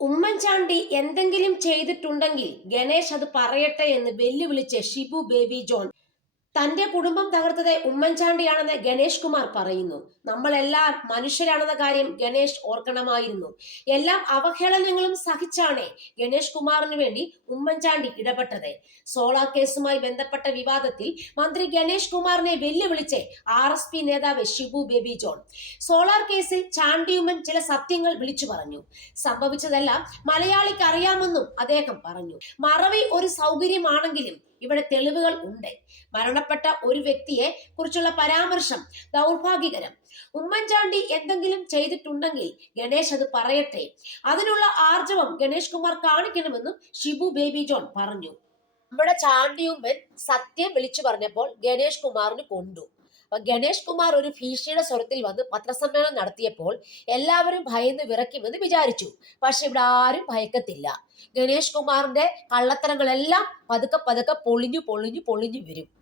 ഉമ്മൻചാണ്ടി എന്തെങ്കിലും ചെയ്തിട്ടുണ്ടെങ്കിൽ ഗണേഷ് അത് പറയട്ടെ എന്ന് വെല്ലുവിളിച്ച് ഷിബു ബേബി ജോൺ. തന്റെ കുടുംബം തകർത്തത് ഉമ്മൻചാണ്ടിയാണെന്ന് ഗണേഷ് കുമാർ പറയുന്നു. നമ്മളെല്ലാം മനുഷ്യരാണെന്ന കാര്യം ഗണേഷ് ഓർക്കണമായിരുന്നു. എല്ലാം അവഹേളനങ്ങളും സഹിച്ചാണ് ഗണേഷ് കുമാറിന് വേണ്ടി ഉമ്മൻചാണ്ടി ഇടപെട്ടത്. സോളാർ കേസുമായി ബന്ധപ്പെട്ട വിവാദത്തിൽ മന്ത്രി ഗണേഷ് കുമാറിനെ വെല്ലുവിളിച്ച് RSP നേതാവ് ഷിബു ബേബി ജോൺ. സോളാർ കേസിൽ ചാണ്ടിയുമ്മൻ ചില സത്യങ്ങൾ വിളിച്ചു പറഞ്ഞു. സംഭവിച്ചതെല്ലാം മലയാളിക്ക് അറിയാമെന്നും അദ്ദേഹം പറഞ്ഞു. മറവി ഒരു സൗകര്യമാണെങ്കിലും ഇവിടെ തെളിവുകൾ ഉണ്ട്. മരണപ്പെട്ട ഒരു വ്യക്തിയെ കുറിച്ചുള്ള പരാമർശം ദൗർഭാഗ്യകരം. ഉമ്മൻചാണ്ടി എന്തെങ്കിലും ചെയ്തിട്ടുണ്ടെങ്കിൽ ഗണേഷ് അത് പറയട്ടെ. അതിനുള്ള ആർജവം ഗണേഷ് കുമാർ കാണിക്കണമെന്നും ഷിബു ബേബി ജോൺ പറഞ്ഞു. നമ്മുടെ ചാണ്ടിയുമ്മൻ സത്യം വിളിച്ചു പറഞ്ഞപ്പോൾ ഗണേഷ് കുമാറിന് കൊണ്ടു. ഗണേഷ് കുമാർ ഒരു ഭീഷണിയുടെ സ്വരത്തിൽ വന്ന് പത്രസമ്മേളനം നടത്തിയപ്പോൾ എല്ലാവരും ഭയന്ന് വിറയ്ക്കുമെന്ന് വിചാരിച്ചു. പക്ഷെ ഇവിടെ ആരും ഭയക്കത്തില്ല. ഗണേഷ് കുമാറിന്റെ കള്ളത്തരങ്ങളെല്ലാം പതുക്കെ പതുക്കെ പൊളിഞ്ഞു പൊളിഞ്ഞു പൊളിഞ്ഞു വരും.